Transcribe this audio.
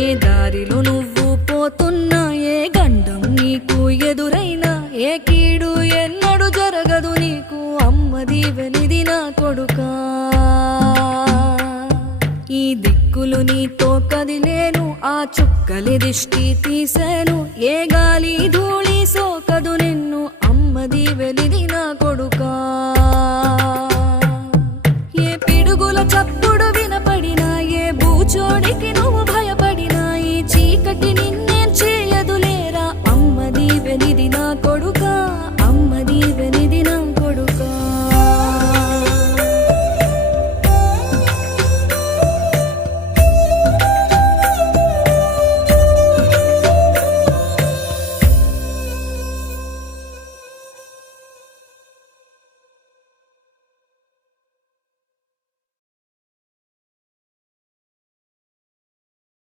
ఏ దారిలో నువ్వు పోతున్నా, ఏ గండం నీకు ఎదురైనా, ఏ కీడు ఎన్నడు జరగదు నీకు, అమ్మ దీవెనిది నా కొడుకా. ఈ దిక్కులు నీతో కదిలేను, ఆ చుక్కలి దిష్టి తీసేను, ఏ గాలి ధూళి సోకదు నిన్ను, అమ్మ దీవెనిది నా కొడుకా. ఏ పిడుగుల చప్పుడు వినపడినా, ఏ బూచోడి